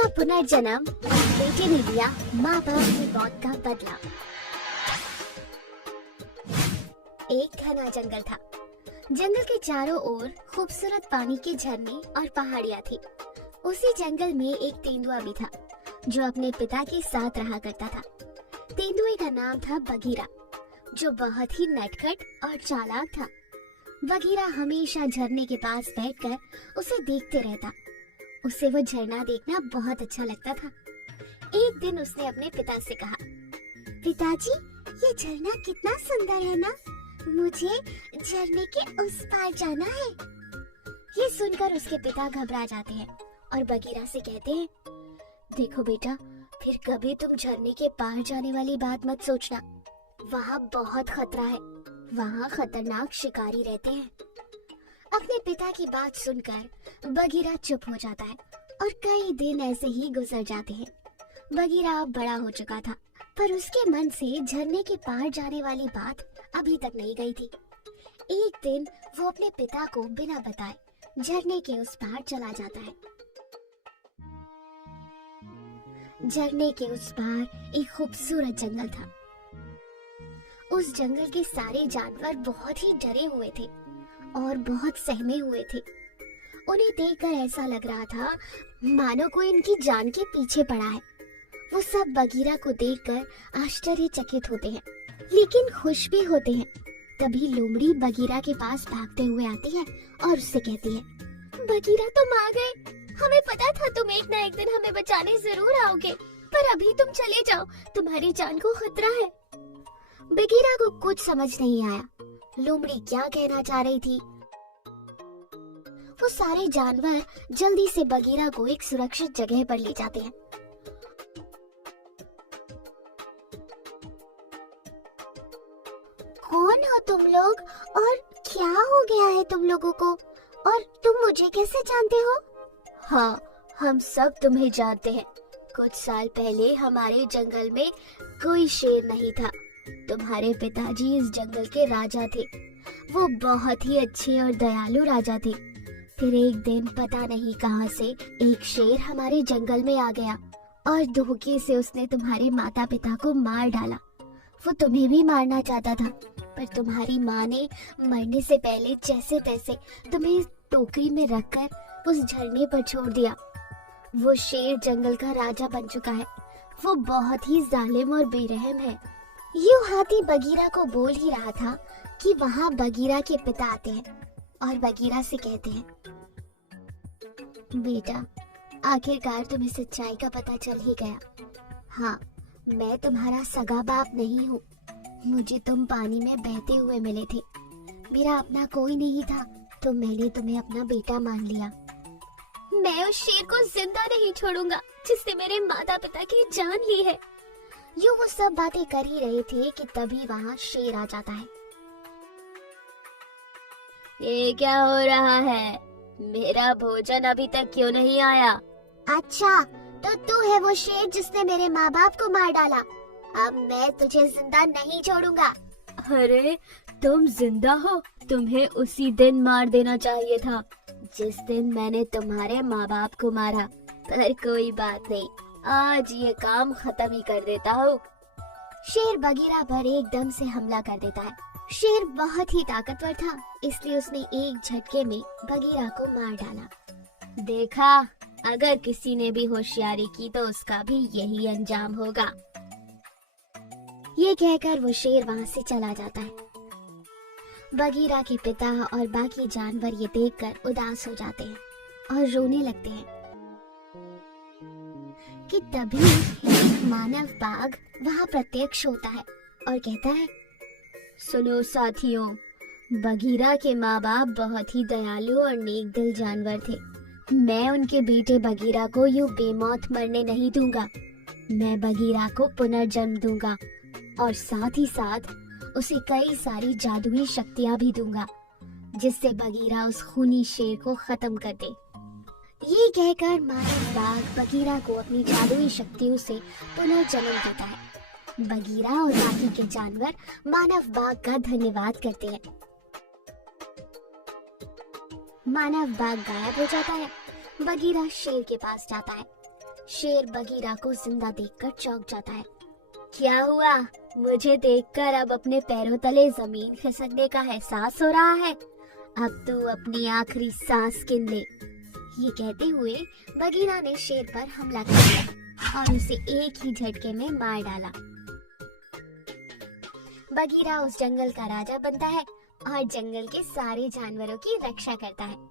का पुनर्जन्म, बेटे ने लिया माँ बाप की मौत का बदला। एक घना जंगल था। जंगल के चारों ओर खूबसूरत पानी के झरने और पहाड़ियाँ थी। उसी जंगल में एक तेंदुआ भी था जो अपने पिता के साथ रहा करता था। तेंदुए का नाम था बगीरा, जो बहुत ही नटखट और चालाक था। बगीरा हमेशा झरने के पास बैठकर उसे देखते रहता। उसे वो झरना देखना बहुत अच्छा लगता था। एक दिन उसने अपने पिता से कहा, पिताजी, ये झरना कितना सुंदर है ना? मुझे झरने के उस पार जाना है। ये सुनकर उसके पिता घबरा जाते हैं और बगीरा से कहते हैं, देखो बेटा, फिर कभी तुम झरने के पार जाने वाली बात मत सोचना। वहाँ बहुत खतरा है। वहाँ खतरनाक शिकारी रहते हैं। अपने पिता की बात सुनकर बगीरा चुप हो जाता है और कई दिन ऐसे ही गुजर जाते हैं। बगीरा अब बड़ा हो चुका था, पर उसके मन से झरने के पार जाने वाली बात अभी तक नहीं गई थी। एक दिन वो अपने पिता को बिना बताए झरने के उस पार चला जाता है। झरने के उस पार एक खूबसूरत जंगल था। उस जंगल के सारे जानवर बहुत ही डरे हुए थे और बहुत सहमे हुए थे। उन्हें देखकर ऐसा लग रहा था मानो कोई इनकी जान के पीछे पड़ा है। वो सब बगीरा को देखकर आश्चर्यचकित होते हैं, लेकिन खुश भी होते हैं। तभी लोमड़ी बगीरा के पास भागते हुए आती है और उससे कहती है, बगीरा, तुम आ गए। हमें पता था तुम एक ना एक दिन हमें बचाने जरूर आओगे, पर अभी तुम चले जाओ, तुम्हारी जान को खतरा है। बगीरा को कुछ समझ नहीं आया लोमड़ी क्या कहना चाह रही थी। वो सारे जानवर जल्दी से बगीरा को एक सुरक्षित जगह पर ले जाते हैं। कौन हो तुम लोग और क्या हो गया है तुम लोगों को, और तुम मुझे कैसे जानते हो? हाँ, हम सब तुम्हें जानते हैं। कुछ साल पहले हमारे जंगल में कोई शेर नहीं था। तुम्हारे पिताजी इस जंगल के राजा थे। वो बहुत ही अच्छे और दयालु राजा थे। फिर एक दिन पता नहीं कहां से एक शेर हमारे जंगल में आ गया और धोखे से उसने तुम्हारे माता पिता को मार डाला। वो तुम्हें भी मारना चाहता था, पर तुम्हारी माँ ने मरने से पहले जैसे तैसे तुम्हें टोकरी में रखकर उस झरने पर छोड़ दिया। वो शेर जंगल का राजा बन चुका है। वो बहुत ही जालिम और बेरहम है। यूं हाथी बगीरा को बोल ही रहा था कि वहाँ बगीरा के पिता आते हैं और बगीरा से कहते हैं, बेटा, आखिरकार तुम्हें सच्चाई का पता चल ही गया। हाँ, मैं तुम्हारा सगा बाप नहीं हूँ। मुझे तुम पानी में बहते हुए मिले थे। मेरा अपना कोई नहीं था, तो मैंने तुम्हें अपना बेटा मान लिया। मैं उस शेर को जिंदा नहीं छोड़ूंगा जिसने मेरे माता पिता की जान ली है। यूं वो सब बातें कर ही रहे थे कि तभी वहाँ शेर आ जाता है। ये क्या हो रहा है? मेरा भोजन अभी तक क्यों नहीं आया? अच्छा, तो तू है वो शेर जिसने मेरे माँ बाप को मार डाला। अब मैं तुझे जिंदा नहीं छोड़ूंगा। अरे, तुम जिंदा हो? तुम्हें उसी दिन मार देना चाहिए था जिस दिन मैंने तुम्हारे माँ बाप को मारा। पर कोई बात नहीं, आज ये काम खत्म ही कर देता हूँ। शेर बगीरा पर एकदम से हमला कर देता है। शेर बहुत ही ताकतवर था, इसलिए उसने एक झटके में बगीरा को मार डाला। देखा, अगर किसी ने भी होशियारी की तो उसका भी यही अंजाम होगा। ये कहकर वो शेर वहाँ से चला जाता है। बगीरा के पिता और बाकी जानवर ये देखकर उदास हो जाते हैं और रोने लगते हैं कि तभी एक मानव बाघ वहाँ प्रत्यक्ष होता है और कहता है, सुनो साथियों, बगीरा के माँ बाप बहुत ही दयालु और नेक दिल जानवर थे। मैं उनके बेटे बगीरा को यूं बेमौत मरने नहीं दूंगा। मैं बगीरा को पुनर्जन्म दूंगा और साथ ही साथ उसे कई सारी जादुई शक्तियां भी दूंगा, जिससे बगीरा उस खूनी शेर को खत्म कर दे। ये कहकर मानव बाघ बगीरा को अपनी जादुई शक्तियों से पुनर्जन्म देता है। बगीरा और बाकी के जानवर मानव बाघ का धन्यवाद करते हैं। मानव बाघ गायब हो जाता है। बगीरा शेर के पास जाता है शेर बगीरा को जिंदा देखकर चौंक जाता है। क्या हुआ? मुझे देखकर अब अपने पैरों तले जमीन खिसकने का एहसास हो रहा है? अब तू अपनी आखिरी सांस गिन ले। ये कहते हुए बगीरा ने शेर पर हमला कर दिया और उसे एक ही झटके में मार डाला। बगीरा उस जंगल का राजा बनता है और जंगल के सारे जानवरों की रक्षा करता है।